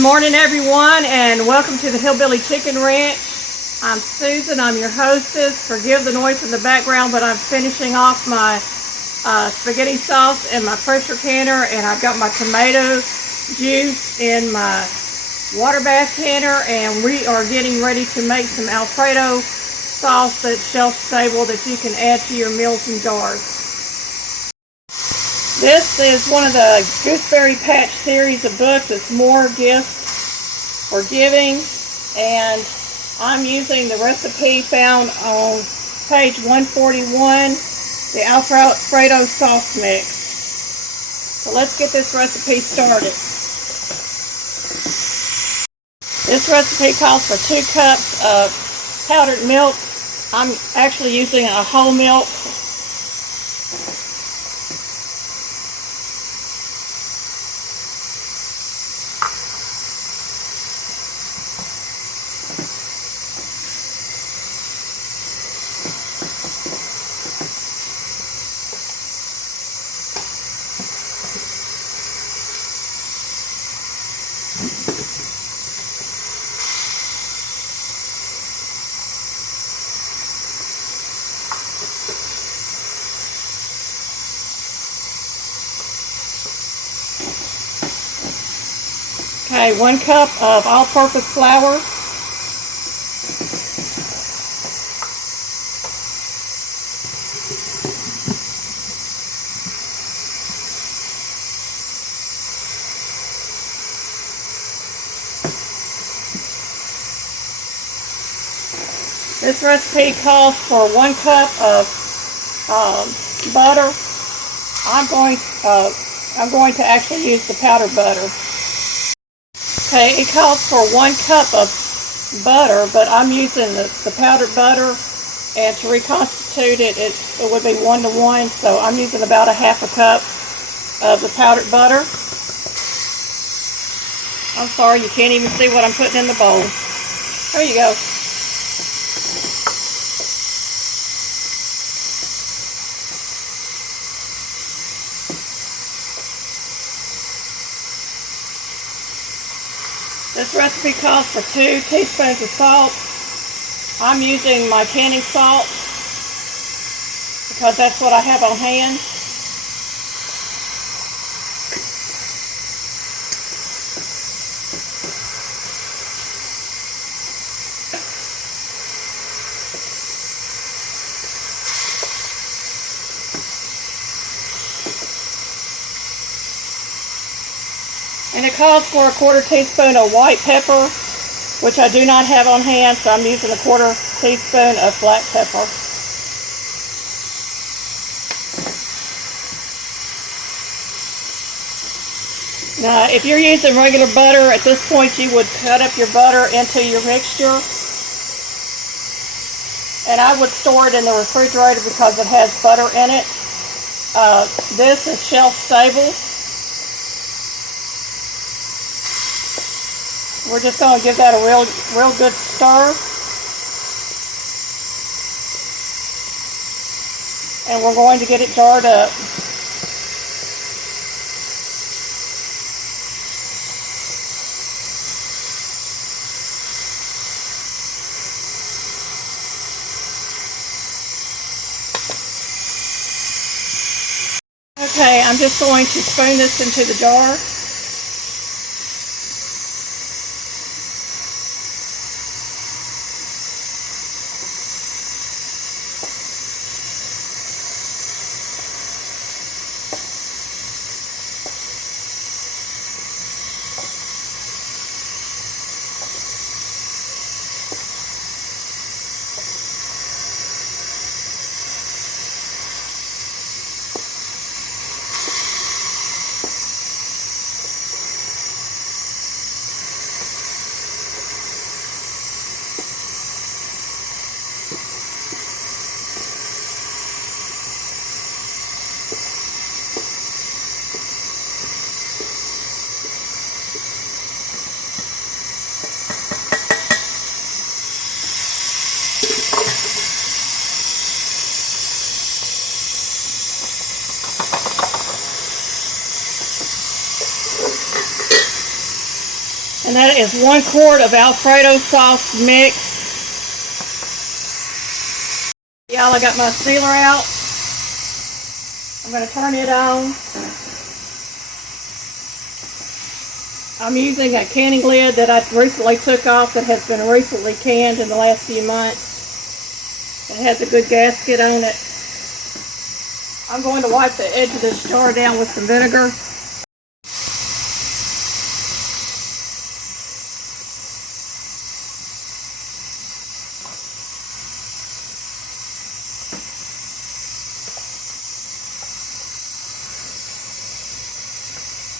Good morning, everyone, and welcome to the Hillbilly Chicken Ranch. I'm Susan. I'm your hostess. Forgive the noise in the background, but I'm finishing off my spaghetti sauce in my pressure canner, and I've got my tomato juice in my water bath canner, and we are getting ready to make some Alfredo sauce that's shelf stable that you can add to your meals and jars. This is one of the Gooseberry Patch series of books. It's more gifts for giving, and I'm using the recipe found on page 141, the Alfredo Sauce mix. So let's get this recipe started. This recipe calls for 2 cups of powdered milk. I'm actually using a whole milk. Okay, 1 cup of all-purpose flour. This recipe calls for 1 cup of butter. I'm going to actually use the powdered butter. Okay, it calls for 1 cup of butter, but I'm using the powdered butter, and to reconstitute it, it would be 1 to 1, so I'm using about a half a cup of the powdered butter. I'm sorry, you can't even see what I'm putting in the bowl. There you go. This recipe calls for 2 teaspoons of salt. I'm using my canning salt because that's what I have on hand. And it calls for a 1/4 teaspoon of white pepper, which I do not have on hand, so I'm using a 1/4 teaspoon of black pepper. Now, if you're using regular butter, at this point you would cut up your butter into your mixture. And I would store it in the refrigerator because it has butter in it. This is shelf stable. We're just going to give that a real good stir. And we're going to get it jarred up. Okay, I'm just going to spoon this into the jar. And that is 1 quart of Alfredo sauce mix. Y'all, I got my sealer out. I'm going to turn it on. I'm using a canning lid that I recently took off that has been recently canned in the last few months. It has a good gasket on it. I'm going to wipe the edge of this jar down with some vinegar.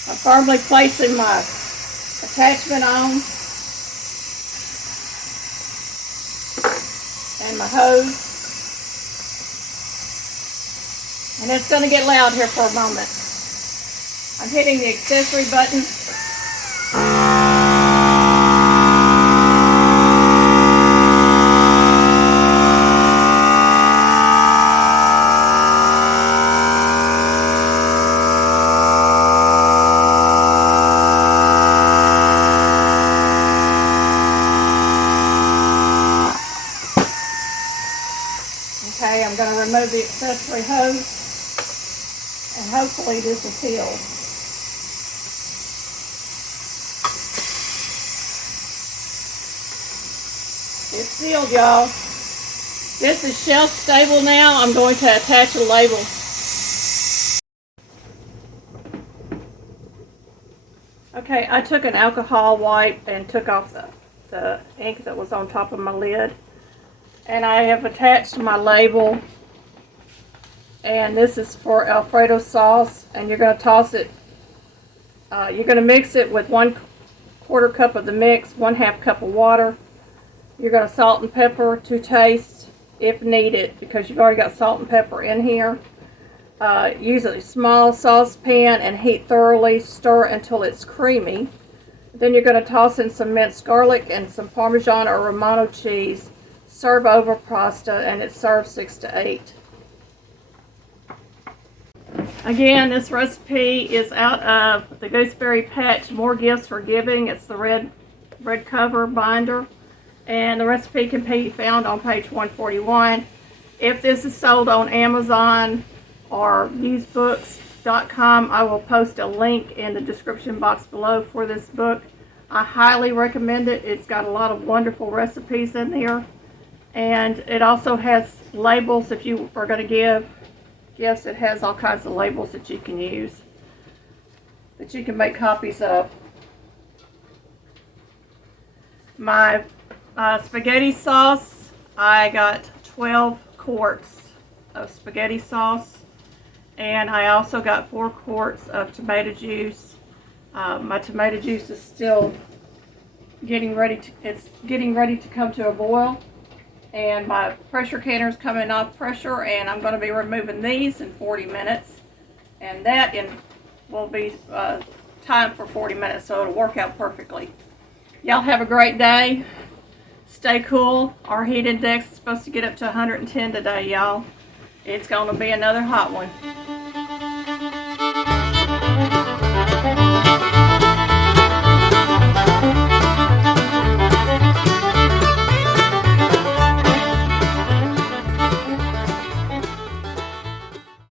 I'm firmly placing my attachment on and my hose. And it's going to get loud here for a moment. I'm hitting the accessory button. Okay, I'm going to remove the accessory hose, and hopefully this is sealed. It's sealed, y'all. This is shelf stable now. I'm going to attach a label. Okay, I took an alcohol wipe and took off the ink that was on top of my lid. And I have attached my label, and this is for Alfredo sauce, and you're going to toss it, you're going to mix it with 1/4 cup of the mix, 1/2 cup of water. You're going to salt and pepper to taste if needed, because you've already got salt and pepper in here. Use a small saucepan and heat thoroughly, stir until it's creamy. Then you're going to toss in some minced garlic and some Parmesan or Romano cheese. Serve over pasta, and it's served 6 to 8. Again, this recipe is out of the Gooseberry Patch More Gifts for Giving. It's the red cover binder, and the recipe can be found on page 141. If this is sold on Amazon or usedbooks.com, I will post a link in the description box below for this book. I highly recommend it. It's got a lot of wonderful recipes in there. And it also has labels if you are going to give gifts. It has all kinds of labels that you can use, that you can make copies of. My spaghetti sauce, I got 12 quarts of spaghetti sauce, and I also got 4 quarts of tomato juice. My tomato juice is still getting ready to come to a boil. And my pressure canner is coming off pressure, and I'm going to be removing these in 40 minutes. And that will be timed for 40 minutes, so it'll work out perfectly. Y'all have a great day. Stay cool. Our heat index is supposed to get up to 110 today, y'all. It's going to be another hot one.